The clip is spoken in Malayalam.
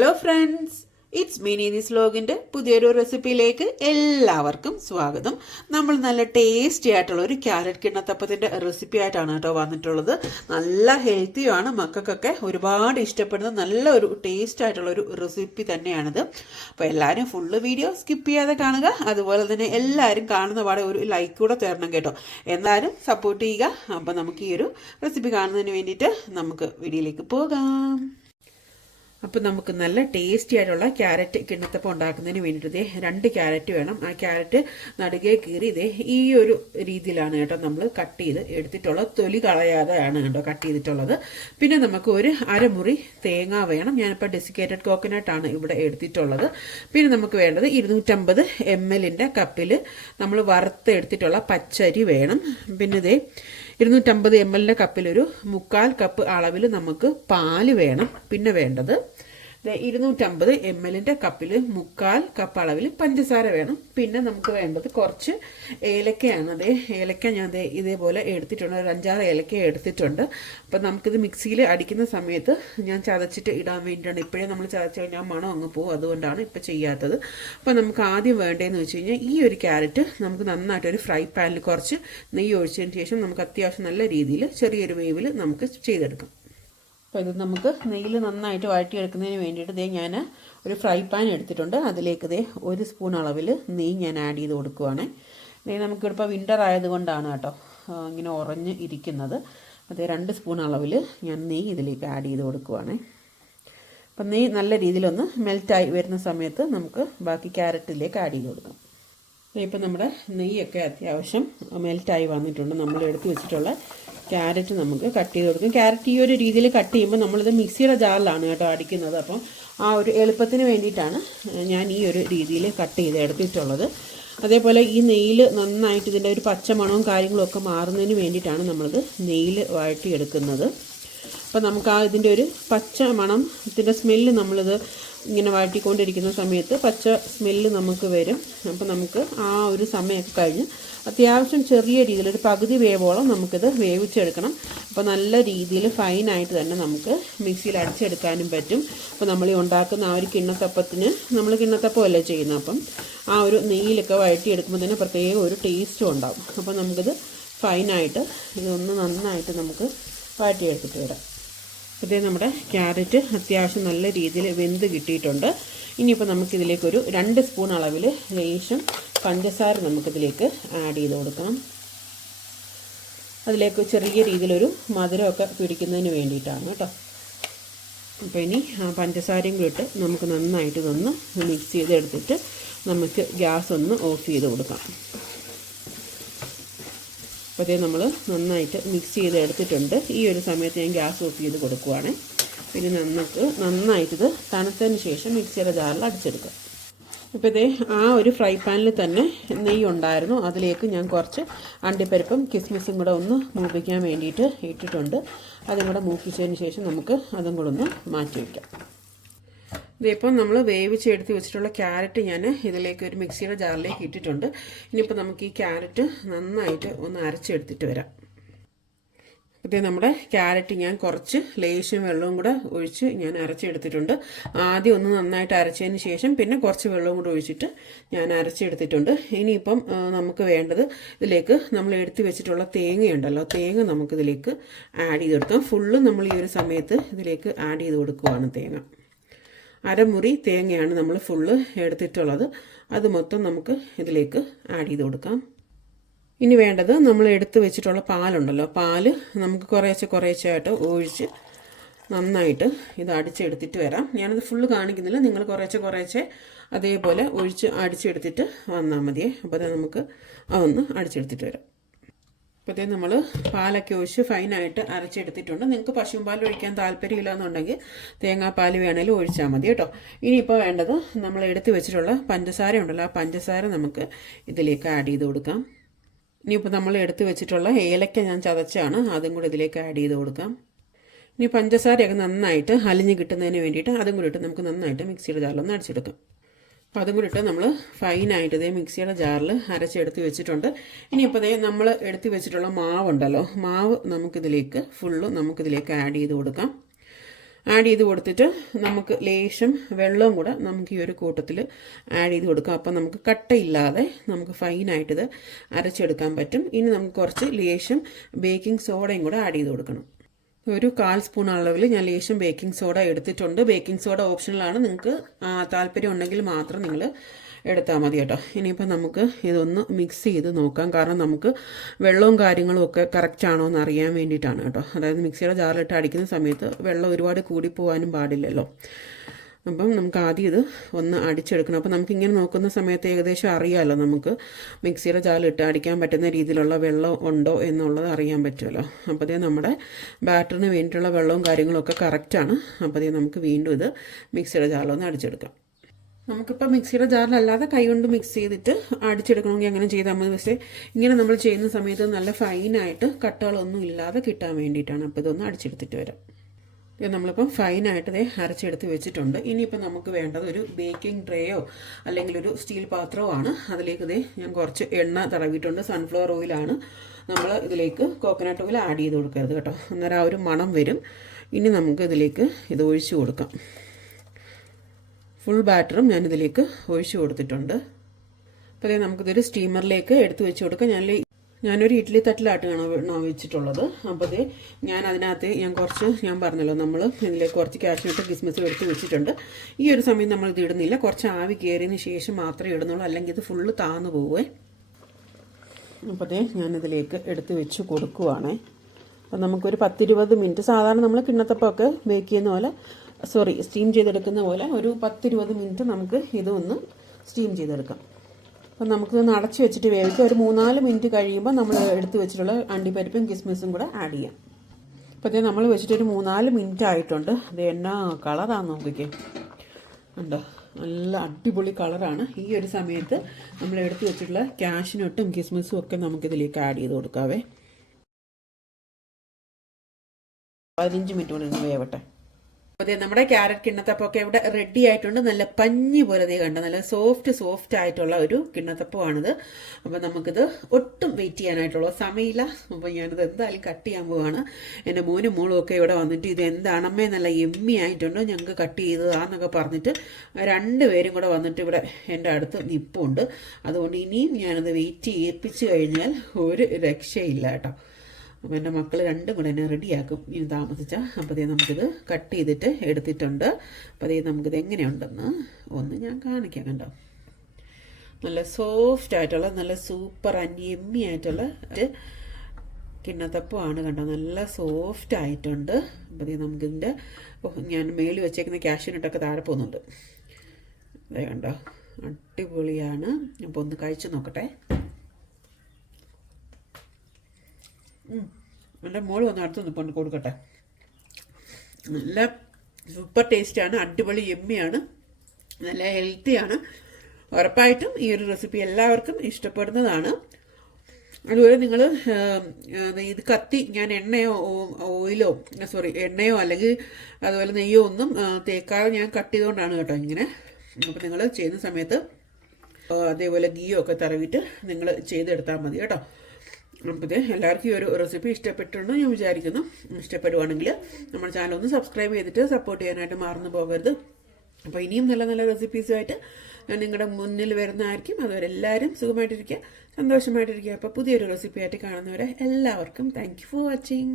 Hello friends it's Mini this ലോഗിന്റെ പുതിയൊരു റെസിപ്പിയിലേക്ക് എല്ലാവർക്കും സ്വാഗതം. നമ്മൾ നല്ല ടേസ്റ്റി ആയിട്ടുള്ള ഒരു ക്യാരറ്റ് കിണ്ണത്തപ്പത്തിന്റെ റെസിപ്പി ആയിട്ടാണ് കേട്ടോ വന്നിട്ടുള്ളത്. നല്ല ഹെൽത്തിയുമാണ് മക്കൾക്കൊക്കെ ഒരുപാട് ഇഷ്ടപ്പെടുന്ന നല്ല ഒരു ടേസ്റ്റ് ആയിട്ടുള്ള ഒരു റെസിപ്പി തന്നെയാണിത്. അപ്പോൾ എല്ലാവരും ഫുള്ള് വീഡിയോ സ്കിപ്പ് ചെയ്യാതെ കാണുക. അതുപോലെ തന്നെ എല്ലാവരും കാണുന്ന പാടെ ഒരു ലൈക്ക് കൂടെ തരണം കേട്ടോ. എന്നാലും സപ്പോർട്ട് ചെയ്യുക. അപ്പോൾ നമുക്ക് ഈ ഒരു റെസിപ്പി കാണുന്നതിന് വേണ്ടിയിട്ട് നമുക്ക് വീഡിയോയിലേക്ക് പോകാം. അപ്പോൾ നമുക്ക് നല്ല ടേസ്റ്റി ആയിട്ടുള്ള ക്യാരറ്റ് കിണ്ണത്തപ്പം ഉണ്ടാക്കുന്നതിന് വേണ്ടിയിട്ട് ഇതേ രണ്ട് ക്യാരറ്റ് വേണം. ആ ക്യാരറ്റ് നടുകെ കീറി ഇതേ ഈ ഒരു രീതിയിലാണ് കേട്ടോ നമ്മൾ കട്ട് ചെയ്ത് എടുത്തിട്ടുള്ളത്. തൊലി കളയാതെയാണ് കേട്ടോ കട്ട് ചെയ്തിട്ടുള്ളത്. പിന്നെ നമുക്ക് ഒരു അരമുറി തേങ്ങ വേണം. ഞാനിപ്പോൾ ഡെസിക്കേറ്റഡ് കോക്കനട്ട് ആണ് ഇവിടെ എടുത്തിട്ടുള്ളത്. പിന്നെ നമുക്ക് വേണ്ടത് ഇരുന്നൂറ്റമ്പത് എം എല്ലിന്റെ കപ്പിൽ നമ്മൾ വറുത്തെടുത്തിട്ടുള്ള പച്ചരി വേണം. പിന്നെ ഇതേ ഇരുന്നൂറ്റമ്പത് എം എല്ലിന്റെ കപ്പിലൊരു മുക്കാൽ കപ്പ് അളവിൽ നമുക്ക് പാൽ വേണം. പിന്നെ വേണ്ടത് ഇരുന്നൂറ്റമ്പത് എം എല്ലിന്റെ കപ്പിൽ മുക്കാൽ കപ്പ് അളവിൽ പഞ്ചസാര വേണം. പിന്നെ നമുക്ക് വേണ്ടത് കുറച്ച് ഏലക്കയാണ്. അതേ ഏലക്ക ഞാൻ ദേ ഇതേപോലെ എടുത്തിട്ടുണ്ട്. ഒരു അഞ്ചാറ് ഏലക്ക എടുത്തിട്ടുണ്ട്. അപ്പം നമുക്കിത് മിക്സിയിൽ അടിക്കുന്ന സമയത്ത് ഞാൻ ചതച്ചിട്ട് ഇടാൻ വേണ്ടിയിട്ടാണ്. ഇപ്പോഴേ നമ്മൾ ചതച്ച് കഴിഞ്ഞാൽ മണം അങ്ങ് പോകും. അതുകൊണ്ടാണ് ഇപ്പോൾ ചെയ്യാത്തത്. അപ്പം നമുക്ക് ആദ്യം വേണ്ടതെന്ന് വെച്ച് കഴിഞ്ഞാൽ ഈ ഒരു ക്യാരറ്റ് നമുക്ക് നന്നായിട്ട് ഒരു ഫ്രൈ പാനിൽ കുറച്ച് നെയ്യ് ഒഴിച്ചതിന് ശേഷം നമുക്ക് അത്യാവശ്യം നല്ല രീതിയിൽ ചെറിയൊരു വേവിൽ നമുക്ക് ചെയ്തെടുക്കാം. അപ്പോൾ ഇത് നമുക്ക് നെയ്യിൽ നന്നായിട്ട് വഴറ്റിയെടുക്കുന്നതിന് വേണ്ടിയിട്ട് ദേ ഞാൻ ഒരു ഫ്രൈ പാൻ എടുത്തിട്ടുണ്ട്. അതിലേക്ക് ദേ ഒരു സ്പൂൺ അളവിൽ നെയ്യ് ഞാൻ ആഡ് ചെയ്ത് കൊടുക്കുവാണ്. നെയ്യ് നമുക്കിപ്പോൾ വിന്റർ ആയതുകൊണ്ടാണ് കേട്ടോ ഇങ്ങനെ ഉറഞ്ഞ് ഇരിക്കുന്നത്. അതേ രണ്ട് സ്പൂൺ അളവിൽ ഞാൻ നെയ്യ് ഇതിലേക്ക് ആഡ് ചെയ്ത് കൊടുക്കുവാണ്. അപ്പം നെയ്യ് നല്ല രീതിയിലൊന്ന് മെൽറ്റായി വരുന്ന സമയത്ത് നമുക്ക് ബാക്കി ക്യാരറ്റിലേക്ക് ആഡ് ചെയ്ത് കൊടുക്കാം. ഇപ്പം നമ്മുടെ നെയ്യൊക്കെ അത്യാവശ്യം മെൽറ്റായി വന്നിട്ടുണ്ട്. നമ്മൾ എടുത്തു വെച്ചിട്ടുള്ള ക്യാരറ്റ് നമുക്ക് കട്ട് ചെയ്ത് കൊടുക്കും. ക്യാരറ്റ് ഈ ഒരു രീതിയിൽ കട്ട് ചെയ്യുമ്പോൾ നമ്മളിത് മിക്സിയുടെ ജാറിലാണ് കേട്ടോ അടിക്കുന്നത്. അപ്പം ആ ഒരു എളുപ്പത്തിന് വേണ്ടിയിട്ടാണ് ഞാൻ ഈ ഒരു രീതിയിൽ കട്ട് ചെയ്ത് എടുത്തിട്ടുള്ളത്. അതേപോലെ ഈ നെയ്യിൽ നന്നായിട്ട് ഇതിന്റെ ഒരു പച്ചമണവും കാര്യങ്ങളും ഒക്കെ മാറുന്നതിന് വേണ്ടിയിട്ടാണ് നമ്മളിത് നെയ്യിൽ വഴറ്റിയെടുക്കുന്നത് അപ്പോൾ നമുക്ക് ആ ഇതിന്റെ ഒരു പച്ച മണം ഇതിന്റെ സ്മെല്ല് നമ്മളിത് ഇങ്ങനെ വഴറ്റിക്കൊണ്ടിരിക്കുന്ന സമയത്ത് പച്ച സ്മെല്ല് നമുക്ക് വരും. അപ്പോൾ നമുക്ക് ആ ഒരു സമയമൊക്കെ കഴിഞ്ഞ് അത്യാവശ്യം ചെറിയ രീതിയിൽ ഒരു പകുതി വേവോളം നമുക്കിത് വേവിച്ചെടുക്കണം. അപ്പോൾ നല്ല രീതിയിൽ ഫൈനായിട്ട് തന്നെ നമുക്ക് മിക്സിയിൽ അടിച്ചെടുക്കാനും പറ്റും. അപ്പോൾ നമ്മൾ ഈ ഉണ്ടാക്കുന്ന ആ ഒരു കിണ്ണത്തപ്പത്തിന് നമ്മൾ കിണ്ണത്തപ്പമല്ലേ ചെയ്യുന്നത്? അപ്പം ആ ഒരു നെയ്യിലൊക്കെ വഴറ്റിയെടുക്കുമ്പോൾ തന്നെ പ്രത്യേക ഒരു ടേസ്റ്റും ഉണ്ടാവും. അപ്പോൾ നമുക്കിത് ഫൈനായിട്ട് ഇതൊന്ന് നന്നായിട്ട് നമുക്ക് വഴറ്റിയെടുത്തിട്ട് വരാം. ഇതേ നമ്മുടെ ക്യാരറ്റ് അത്യാവശ്യം നല്ല രീതിയിൽ വെന്ത് കിട്ടിയിട്ടുണ്ട്. ഇനിയിപ്പോൾ നമുക്കിതിലേക്കൊരു രണ്ട് സ്പൂൺ അളവിൽ ലേശം പഞ്ചസാര നമുക്കിതിലേക്ക് ആഡ് ചെയ്ത് കൊടുക്കണം. അതിലേക്ക് ചെറിയ രീതിയിലൊരു മധുരമൊക്കെ പിടിക്കുന്നതിന് വേണ്ടിയിട്ടാണ് കേട്ടോ. അപ്പോൾ ഇനി പഞ്ചസാരയും കൂടി ഇട്ട് നമുക്ക് നന്നായിട്ട് ഇതൊന്ന് മിക്സ് ചെയ്തെടുത്തിട്ട് നമുക്ക് ഗ്യാസ് ഒന്ന് ഓഫ് ചെയ്ത് കൊടുക്കാം. അപ്പോൾ നമ്മൾ നന്നായിട്ട് മിക്സ് ചെയ്ത് എടുത്തിട്ടുണ്ട്. ഈ ഒരു സമയത്ത് ഞാൻ ഗ്യാസ് ഓഫ് ചെയ്ത് കൊടുക്കുവാണ്. പിന്നെ നമുക്ക് നന്നായിട്ടിത് തണുത്തതിന് ശേഷം മിക്സിയുടെ ജാറിൽ അടിച്ചെടുക്കാം. ഇപ്പോൾ ഇതേ ആ ഒരു ഫ്രൈ പാനിൽ തന്നെ നെയ്യ് ഉണ്ടായിരുന്നു. അതിലേക്ക് ഞാൻ കുറച്ച് അണ്ടിപ്പരിപ്പും കിസ്മിസും കൂടെ ഒന്ന് മൂപ്പിക്കാൻ വേണ്ടിയിട്ട് ഇട്ടിട്ടുണ്ട്. അതും കൂടെ മൂപ്പിച്ചതിന് ശേഷം നമുക്ക് അതും കൂടെ ഒന്ന് മാറ്റി വയ്ക്കാം ഇതിപ്പോൾ നമ്മൾ വേവിച്ചെടുത്ത് വെച്ചിട്ടുള്ള ക്യാരറ്റ് ഞാൻ ഇതിലേക്ക് ഒരു മിക്സിയുടെ ജാറിലേക്ക് ഇട്ടിട്ടുണ്ട്. ഇനിയിപ്പോൾ നമുക്ക് ഈ ക്യാരറ്റ് നന്നായിട്ട് ഒന്ന് അരച്ചെടുത്തിട്ട് വരാം. ഇത് നമ്മുടെ ക്യാരറ്റ് ഞാൻ കുറച്ച് ലേശം വെള്ളവും കൂടെ ഒഴിച്ച് ഞാൻ അരച്ചെടുത്തിട്ടുണ്ട്. ആദ്യം ഒന്ന് നന്നായിട്ട് അരച്ചതിന് ശേഷം പിന്നെ കുറച്ച് വെള്ളവും കൂടെ ഒഴിച്ചിട്ട് ഞാൻ അരച്ചെടുത്തിട്ടുണ്ട്. ഇനിയിപ്പം നമുക്ക് വേണ്ടത് ഇതിലേക്ക് നമ്മൾ എടുത്തു വെച്ചിട്ടുള്ള തേങ്ങയുണ്ടല്ലോ തേങ്ങ നമുക്കിതിലേക്ക് ആഡ് ചെയ്ത് കൊടുക്കാം. ഫുള്ള് നമ്മൾ ഈ ഒരു സമയത്ത് ഇതിലേക്ക് ആഡ് ചെയ്ത് കൊടുക്കുവാണ് തേങ്ങ. അരമുറി തേങ്ങയാണ് നമ്മൾ ഫുള്ള് എടുത്തിട്ടുള്ളത്. അത് മൊത്തം നമുക്ക് ഇതിലേക്ക് ആഡ് ചെയ്ത് കൊടുക്കാം. ഇനി വേണ്ടത് നമ്മൾ എടുത്ത് വെച്ചിട്ടുള്ള പാലുണ്ടല്ലോ. പാൽ നമുക്ക് കുറേശ്ശെ കുറേശ്ശെയായിട്ട് ഒഴിച്ച് നന്നായിട്ട് ഇത് അടിച്ചെടുത്തിട്ട് വരാം. ഞാനത് ഫുള്ള് കാണിക്കുന്നില്ല. നിങ്ങൾ കുറേശ്ശെ കുറേശ്ശെ അതേപോലെ ഒഴിച്ച് അടിച്ചെടുത്തിട്ട് വന്നാൽ മതിയേ. അപ്പോൾ നമുക്ക് അതൊന്ന് അടിച്ചെടുത്തിട്ട് വരാം. അപ്പോഴത്തേ നമ്മൾ പാലൊക്കെ ഒഴിച്ച് ഫൈനായിട്ട് അരച്ചെടുത്തിട്ടുണ്ട്. നിങ്ങൾക്ക് പശുവും പാൽ ഒഴിക്കാൻ താല്പര്യമില്ല എന്നുണ്ടെങ്കിൽ തേങ്ങാപ്പാൽ വേണേലും ഒഴിച്ചാൽ മതി കേട്ടോ. ഇനിയിപ്പോൾ വേണ്ടത് നമ്മൾ എടുത്തു വെച്ചിട്ടുള്ള പഞ്ചസാര ഉണ്ടല്ലോ ആ പഞ്ചസാര നമുക്ക് ഇതിലേക്ക് ആഡ് ചെയ്ത് കൊടുക്കാം. ഇനിയിപ്പോൾ നമ്മൾ എടുത്തു വെച്ചിട്ടുള്ള ഏലക്ക ഞാൻ ചതച്ചാണ് അതും കൂടി ഇതിലേക്ക് ആഡ് ചെയ്ത് കൊടുക്കാം. ഇനി പഞ്ചസാരയൊക്കെ നന്നായിട്ട് അലിഞ്ഞ് കിട്ടുന്നതിന് വേണ്ടിയിട്ട് അതും കൂടി ഇട്ട് നമുക്ക് നന്നായിട്ട് മിക്സിയുടെ ജാറിലൊന്ന് അടിച്ചെടുക്കാം. അപ്പോൾ അതും കൂടി ഇട്ട് നമ്മൾ ഫൈനായിട്ട് ഇതേ മിക്സിയുടെ ജാറിൽ അരച്ചെടുത്ത് വെച്ചിട്ടുണ്ട്. ഇനിയിപ്പോൾ ഇതേ നമ്മൾ എടുത്ത് വെച്ചിട്ടുള്ള മാവുണ്ടല്ലോ മാവ് നമുക്കിതിലേക്ക് ഫുള്ള് നമുക്കിതിലേക്ക് ആഡ് ചെയ്ത് കൊടുക്കാം. ആഡ് ചെയ്ത് കൊടുത്തിട്ട് നമുക്ക് ലേശം വെള്ളവും കൂടെ നമുക്ക് ഈ ഒരു കൂട്ടത്തിൽ ആഡ് ചെയ്ത് കൊടുക്കാം. അപ്പം നമുക്ക് കട്ടയില്ലാതെ നമുക്ക് ഫൈനായിട്ടിത് അരച്ചെടുക്കാൻ പറ്റും. ഇനി നമുക്ക് കുറച്ച് ലേശം ബേക്കിംഗ് സോഡയും കൂടെ ആഡ് ചെയ്ത് കൊടുക്കണം. ഒരു കാൽ സ്പൂൺ അളവിൽ ഞാൻ ലേശം ബേക്കിംഗ് സോഡ എടുത്തിട്ടുണ്ട്. ബേക്കിംഗ് സോഡ ഓപ്ഷണലാണ് നിങ്ങൾക്ക് താല്പര്യം ഉണ്ടെങ്കിൽ മാത്രം നിങ്ങൾ എടുത്താൽ മതി കേട്ടോ. ഇനിയിപ്പോൾ നമുക്ക് ഇതൊന്ന് മിക്സ് ചെയ്ത് നോക്കാം. കാരണം നമുക്ക് വെള്ളവും കാര്യങ്ങളും ഒക്കെ കറക്റ്റ് ആണോ എന്ന് അറിയാൻ വേണ്ടിയിട്ടാണ് കേട്ടോ. അതായത് മിക്സിയുടെ ജാറിലിട്ട് അടിക്കുന്ന സമയത്ത് വെള്ളം ഒരുപാട് കൂടി പോകാനും പാടില്ലല്ലോ. അപ്പം നമുക്ക് ആദ്യം ഇത് ഒന്ന് അടിച്ചെടുക്കണം. അപ്പോൾ നമുക്ക് ഇങ്ങനെ നോക്കുന്ന സമയത്ത് ഏകദേശം അറിയാമല്ലോ നമുക്ക്. മിക്സിയുടെ ചാലിട്ട് അടിക്കാൻ പറ്റുന്ന രീതിയിലുള്ള വെള്ളം ഉണ്ടോ എന്നുള്ളത് അറിയാൻ പറ്റുമല്ലോ. അപ്പോൾ അതേ നമ്മുടെ ബാറ്ററിന് വേണ്ടിയിട്ടുള്ള വെള്ളവും കാര്യങ്ങളൊക്കെ അപ്പോൾ അതേ നമുക്ക് വീണ്ടും ഇത് മിക്സിയുടെ ചാലൊന്ന് അടിച്ചെടുക്കാം. നമുക്കിപ്പോൾ മിക്സിയുടെ ജാറിലല്ലാതെ കൈകൊണ്ട് മിക്സ് ചെയ്തിട്ട് അടിച്ചെടുക്കണമെങ്കിൽ അങ്ങനെ ചെയ്താൽ മതി. പക്ഷേ ഇങ്ങനെ നമ്മൾ ചെയ്യുന്ന സമയത്ത് നല്ല ഫൈനായിട്ട് കട്ടകളൊന്നും ഇല്ലാതെ കിട്ടാൻ വേണ്ടിയിട്ടാണ്. അപ്പോൾ ഇതൊന്ന് അടിച്ചെടുത്തിട്ട് വരാം. ഇത് നമ്മളിപ്പം ഫൈനായിട്ട് ഇതേ അരച്ചെടുത്ത് വെച്ചിട്ടുണ്ട്. ഇനിയിപ്പോൾ നമുക്ക് വേണ്ടത് ഒരു ബേക്കിംഗ് ട്രേയോ അല്ലെങ്കിൽ ഒരു സ്റ്റീൽ പാത്രമോ ആണ്. അതിലേക്ക് ഇതേ ഞാൻ കുറച്ച് എണ്ണ തടവിയിട്ടുണ്ട്. സൺഫ്ലവർ ഓയിലാണ് നമ്മൾ ഇതിലേക്ക് കോക്കനട്ട് ഓയിൽ ആഡ് ചെയ്ത് കൊടുക്കരുത് കേട്ടോ. അന്നേരം ആ ഒരു മണം വരും. ഇനി നമുക്ക് ഇതിലേക്ക് ഇത് ഒഴിച്ചു കൊടുക്കാം. ഫുൾ ബാറ്ററും ഞാൻ ഇതിലേക്ക് ഒഴിച്ചു കൊടുത്തിട്ടുണ്ട്. അപ്പോൾ നമുക്കിതൊരു സ്റ്റീമറിലേക്ക് എടുത്ത് വെച്ച് കൊടുക്കാം. ഞാൻ ഞാനൊരു ഇഡ്ഡലി തട്ടിലാട്ടാണ് വെച്ചിട്ടുള്ളത് അപ്പോൾ ഞാൻ അതിനകത്ത് ഞാൻ കുറച്ച് ഞാൻ പറഞ്ഞല്ലോ നമ്മൾ ഇതിലേക്ക് കുറച്ച് കാഷ്നട്ട് കിസ്മസ് എടുത്ത് വെച്ചിട്ടുണ്ട്. ഈ ഒരു സമയം നമ്മൾ ഇത് ഇടുന്നില്ല. കുറച്ച് ആവി കയറിയതിന് ശേഷം മാത്രമേ ഇടുന്നുള്ളൂ. അല്ലെങ്കിൽ ഇത് ഫുള്ള് താന്നു പോവേ. അപ്പോൾ അതേ ഞാനിതിലേക്ക് എടുത്ത് വെച്ച് കൊടുക്കുവാണേ. അപ്പം നമുക്കൊരു പത്തിരുപത് മിനിറ്റ് സാധാരണ നമ്മൾ കിണ്ണത്തപ്പമൊക്കെ ബേക്ക് ചെയ്യുന്ന പോലെ സോറി സ്റ്റീം ചെയ്തെടുക്കുന്ന പോലെ ഒരു പത്തിരുപത് മിനിറ്റ് നമുക്ക് ഇതൊന്ന് സ്റ്റീം ചെയ്തെടുക്കാം. അപ്പം നമുക്ക് അടച്ച് വെച്ചിട്ട് വേവിക്കാം. ഒരു മൂന്നാൽ മിനിറ്റ് കഴിയുമ്പോൾ നമ്മൾ എടുത്ത് വെച്ചിട്ടുള്ള അണ്ടിപ്പരിപ്പും കിസ്മിസും കൂടെ ആഡ് ചെയ്യാം. അപ്പോൾ നമ്മൾ വെച്ചിട്ട് ഒരു മൂന്നാൽ മിനിറ്റ് ആയിട്ടുണ്ട്. അത് എന്നാ കളറാണ് നോക്കിക്കേ. ഉണ്ടോ നല്ല അടിപൊളി കളറാണ്. ഈ ഒരു സമയത്ത് നമ്മൾ എടുത്ത് വെച്ചിട്ടുള്ള ക്യാഷിനൊട്ടും കിസ്മിസും ഒക്കെ നമുക്കിതിലേക്ക് ആഡ് ചെയ്ത് കൊടുക്കാവേ. പതിനഞ്ച് മിനിറ്റ് കൊണ്ട് വേവട്ടെ. അതെ നമ്മുടെ ക്യാരറ്റ് കിണ്ണത്തപ്പമൊക്കെ ഇവിടെ റെഡി ആയിട്ടുണ്ട്. നല്ല പഞ്ഞി പോലെ ദേ കണ്ട? നല്ല സോഫ്റ്റ് സോഫ്റ്റ് ആയിട്ടുള്ള ഒരു കിണ്ണത്തപ്പമാണിത്. അപ്പം നമുക്കിത് ഒട്ടും വെയിറ്റ് ചെയ്യാനായിട്ടുള്ള സമയമില്ല. അപ്പം ഞാനിത് എന്തായാലും കട്ട് ചെയ്യാൻ പോവാണ്. എന്റെ മോനും മോളും ഒക്കെ ഇവിടെ വന്നിട്ട് ഇത് എന്താണമ്മേ നല്ല എമ്മി ആയിട്ടുണ്ട്. ഞങ്ങൾക്ക് കട്ട് ചെയ്തതാന്നൊക്കെ പറഞ്ഞിട്ട് രണ്ടുപേരും കൂടെ വന്നിട്ട് ഇവിടെ എന്റെ അടുത്ത് നിപ്പുണ്ട്. അതുകൊണ്ട് ഇനിയും ഞാനത് വെയിറ്റ് ചെയ്യിപ്പിച്ച് കഴിഞ്ഞാൽ ഒരു രക്ഷയില്ല കേട്ടോ. അപ്പോൾ എന്റെ മക്കൾ രണ്ടും കൂടെ എന്നെ റെഡിയാക്കും ഇനി താമസിച്ചാൽ അപ്പോൾ അതേ നമുക്കിത് കട്ട് ചെയ്തിട്ട് എടുത്തിട്ടുണ്ട്. അപ്പോൾ അതേ നമുക്കിത് എങ്ങനെയുണ്ടെന്ന് ഒന്ന് ഞാൻ കാണിക്കാം കണ്ടോ. നല്ല സോഫ്റ്റ് ആയിട്ടുള്ള നല്ല സൂപ്പർ അന്യമ്മി ആയിട്ടുള്ള ഒരു കിണ്ണത്തപ്പമാണ് കണ്ടോ. നല്ല സോഫ്റ്റ് ആയിട്ടുണ്ട്. അതേ നമുക്കിതിന്റെ ഞാൻ മേളിൽ വെച്ചേക്കുന്ന ക്യാഷിനിട്ടൊക്കെ താഴെ പോകുന്നുണ്ട്. അതേ കണ്ടോ. അടിപൊളിയാണ്. അപ്പോൾ ഒന്ന് കഴിച്ചു നോക്കട്ടെ. എന്റെ മോൾ വന്ന് അടുത്തൊന്ന് പൊണ്ണ് കൊടുക്കട്ടെ. നല്ല സൂപ്പർ ടേസ്റ്റാണ് അടിപൊളി എമ്മിയാണ് നല്ല ഹെൽത്തിയാണ് ഉറപ്പായിട്ടും ഈ ഒരു റെസിപ്പി എല്ലാവർക്കും ഇഷ്ടപ്പെടുന്നതാണ്. അതുപോലെ നിങ്ങൾ ഇത് കത്തി ഞാൻ എണ്ണയോ ഓയിലോ സോറി എണ്ണയോ അല്ലെങ്കിൽ അതുപോലെ നെയ്യോ ഒന്നും തേക്കാതെ ഞാൻ കട്ട് ചെയ്തുകൊണ്ടാണ് കേട്ടോ ഇങ്ങനെ. അപ്പോൾ നിങ്ങൾ ചെയ്യുന്ന സമയത്ത് അതേപോലെ ഗീയോ ഒക്കെ തറവിട്ട് നിങ്ങൾ ചെയ്തെടുത്താൽ മതി കേട്ടോ. അപ്പോൾ എല്ലാവർക്കും ഈ ഒരു റെസിപ്പി ഇഷ്ടപ്പെട്ടുണ്ടെന്ന് ഞാൻ വിചാരിക്കുന്നു. ഇഷ്ടപ്പെടുവാണെങ്കിൽ നമ്മുടെ ചാനൽ ഒന്ന് സബ്സ്ക്രൈബ് ചെയ്തിട്ട് സപ്പോർട്ട് ചെയ്യാനായിട്ട് മറന്നു പോകരുത്. അപ്പോൾ ഇനിയും നല്ല നല്ല റെസിപ്പീസുമായിട്ട് നിങ്ങളുടെ മുന്നിൽ വരുന്നതായിരിക്കും. അതുവരെ എല്ലാവരും സുഖമായിട്ടിരിക്കുക സന്തോഷമായിട്ടിരിക്കുക. അപ്പോൾ പുതിയൊരു റെസിപ്പി ആയിട്ട് കാണുന്നവരെ എല്ലാവർക്കും താങ്ക് ഫോർ വാച്ചിങ്